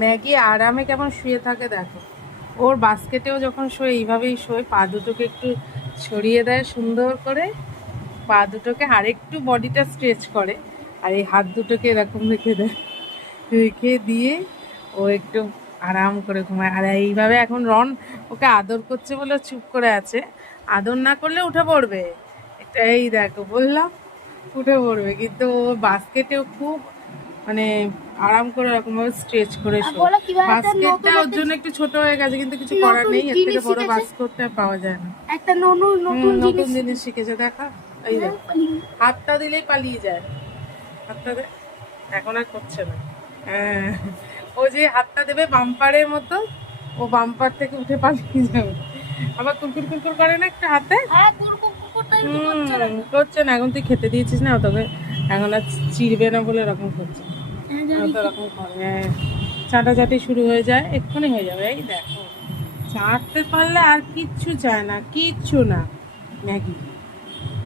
Maggi আরামে কেমন শুয়ে থাকে দেখো। ওর বাস্কেটেও যখন শোয় এইভাবেই শোয়, পা দুটোকে একটু ছড়িয়ে দেয় সুন্দর করে, পা দুটোকে আরেকটু বডিটা স্ট্রেচ করে, আর এই হাত দুটোকে এরকম রেখে দেয়, রেখে দিয়ে ও একটু আরাম করে ঘুমায়। আর এইভাবে এখন রন ওকে আদর করছে বলে চুপ করে আছে, আদর না করলে উঠে পড়বে। এই দেখো বললাম উঠে পড়বে, কিন্তু ও বাস্কেটেও খুব মানে আরাম করে এরকম ভাবে স্ট্রেচ করে শোয়। বাস্কেটটা ওর জন্য একটু ছোট হয়ে গেছে, কিন্তু কিছু করার নেই, এর থেকে বড় বাস্কেটটা পাওয়া যায় না। একটা নতুন জিনিস শিখেছে দেখা। এই দেখো হাতটা দিলেই পালিয়ে যায়, হাতটা এখন আর করছে না। হ্যাঁ, ও যে হাতটা দেবে বাম্পারের মতো, ও বাম্পার থেকে উঠে পালিয়ে যাবে। আবার কুরকুর কুরকুর করে না একটা হাতে। করছে না, এখন তুই খেতে দিয়েছিস না তোকে, এখন আর চিড়বে না বলে এরকম করছে। এরকম করে, হ্যাঁ চাটাচাটি শুরু হয়ে যায়, এক্ষুনি হয়ে যাবে। এই দেখো চাটতে পারলে আর কিচ্ছু চায় না, কিচ্ছু না ম্যাগি।